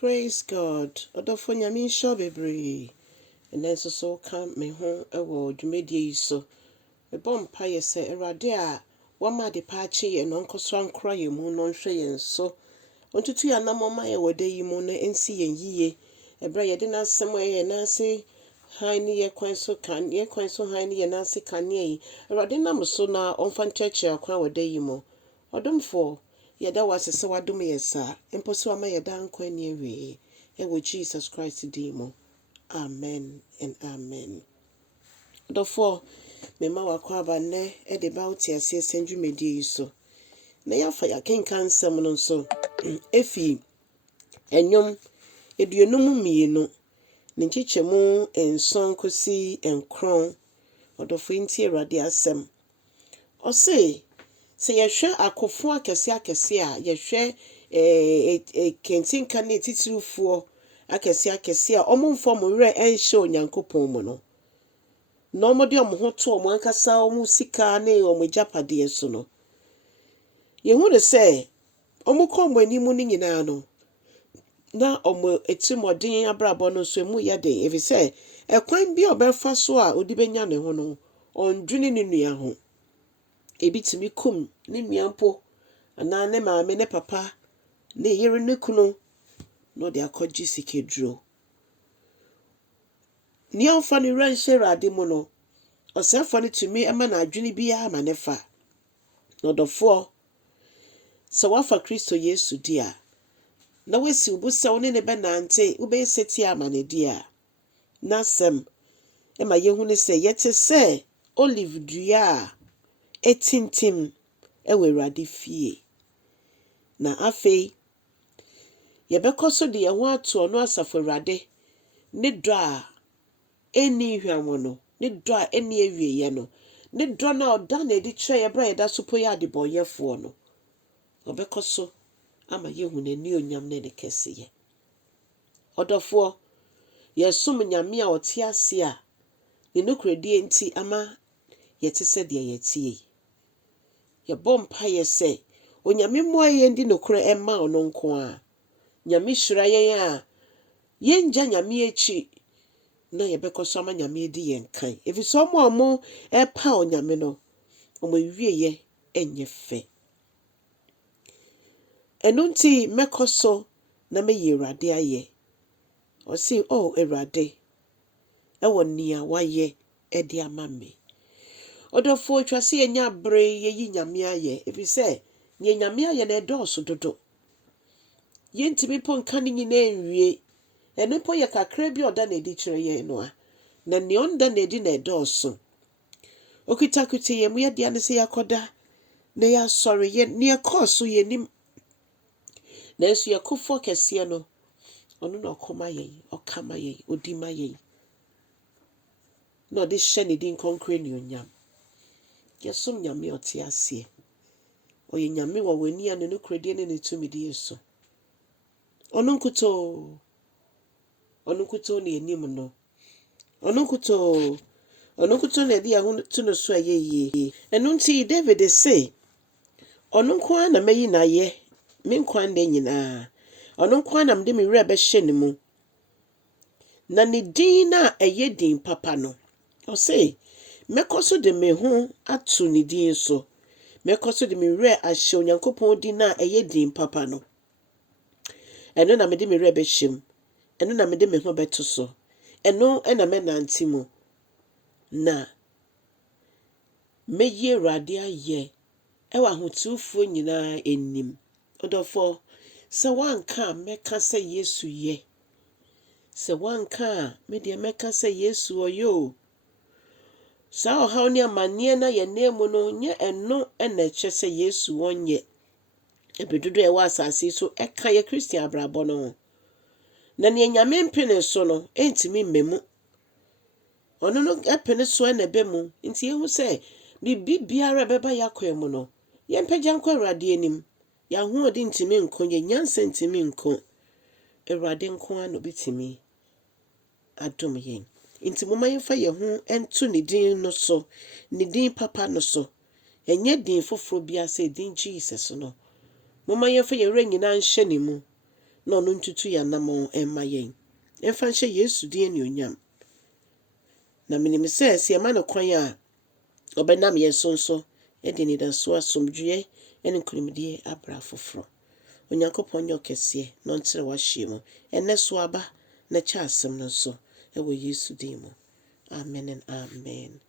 Praise God. Odofo nyame sho bebre. Enenso so kan me ho ewo dwumedie yi so. Me bom pa ye se Awurade a wama de pa ache ye no nkoso ankora ye mu no nhwe ye so. Ontutu ya na moma ye wode yi mu no ensi ye yiye. Ebra ye de na asem ye na ase han ni ye kwan so kan ye kwan so han ni ye na ase kan ye. Awurade nam so na onfa ncheche akwa wode yi mu. Odomfo yada wase se wadom yesa emposo ama yada nkwa ni ewe ewo Jesus Christ dimo. Amen and amen. Therefore mema wakwa ba ne e de ba uti ase senju medie so na ya fa ya kenkan nsem no so efi enyom eduonum mienu ne nchichemu enson kosi enkron odofo nti Awurade asem o say se yehwe akofo akese a yehwe kentinka ne titirufuo akese a omomfo mure enhye onyankopon mu no na omode omho to omo ankasa omo sika ne omo japade so no yehu de se omo komo animu ni nyina no na omo etimodin abrabo no so emu yade efi se ekwan bi obefa so a odi benya ne ho no ondwene ne nua ho ebitimi kum ne nuampo ana ne maame ne papa ne yere ne kunu no de akọji sikedro ni amfa ne ranhye Awurade mu no osefo ne tumi ema na adwene bia ma ne fa no dofo se wafa Kristo Yesu dia na wesi ubusa one ne benante ube seti ama ne dia na sem ema yehu ne se yete se olive dua etintim ewe Awurade fie na afei yebekoso de yeho ato no asafo Awurade ne do a eni hwamono ne do a eni awieye no ne do na oda na edi kire yebra yeda supo ya de boyefo no obekoso ama yehu ne ni onyam ne ne keseye odofo yesum nyame a ote ase a ne nokredi enti ama yete se de yetie ye bompa yese onyame moye ndi nokre ema ono nko a nyame hyira yen a yenja nyame echi na yebekoso ama nyame di yen kan efiso omo epa onyame no omo wieye enye fe enunti mekoso na meyi Awurade aye o si Awurade ewo nia waye edi ama me odofo twase enya bre yeyi nyame aye efise nye nyame aye na edoso dodo yentimi po nka ni nyina enwie eno po ye kakra bi oda na edi kire ye no a na ne onda na edi na edoso okitakuti ye mu ye dia ne se yakoda na ya sorry ye ne course ye nim na esu ye kofo kese no ono na okoma ye okama ye odima ye no de hye ne din konkre ni onyam yesum nyame ote ase oye nyame wo wani ane no kredi ne tumidi Yesu onunkuto ne enim no onunkuto ne dia hu tuno so ayeye enunti David say onunkwa na mayi na ye me nkwan de nyina onunkwa na mde me wura be hye ne mu na ne din na eye din papa no o say mekoso de me hu atu ne din so mekoso de me wura ahye onyankopon din na eye din papa no eno na mede me wura be hyem eno na mede me ho beto so eno na me nanti mu na meye Awurade aye ewa hotufuo nyina enim odofo se wanka meka se Yesu ye se wanka me de meka se Yesu oyo sa ohaw ni amane na ye nemu no nye eno na eche se Yesu onye ebedudu ewa asase so eka ye Christian abrabo no na ne nyame mpene so no entimi mmemu ono no epene so na be mu nti ehu se bibiara beba yakwa mu no ye mpagya nkwa Awurade anim ya hu odi ntimi nko ye nyansa ntimi nko Awurade nko ano bitimi adom yen nti moma yefa ye hu ento ne din no so ne din papa no so enye din foforo bia se din Jesus no moma yefa ye re nyina nhye ne mu na ɔno ntutu yɛ anamɔ ɛmma yɛn. Ɛmfa nhyɛ Yesu din anuonyam. Na menim sɛ sɛ yɛma no kwan a ɔbɛnam yɛn so nso ɛde anidasoɔ asomdwoeɛ ɛne nkonimdie abra foforɔ. Onyankopɔn nyɛ ɔkɛseɛ na ɔnkyerɛ w'ahyɛ mu. Ɛnnɛ so aba na kyɛ asɛm no nso ɛwɔ Yesu din mu. Amen and amen.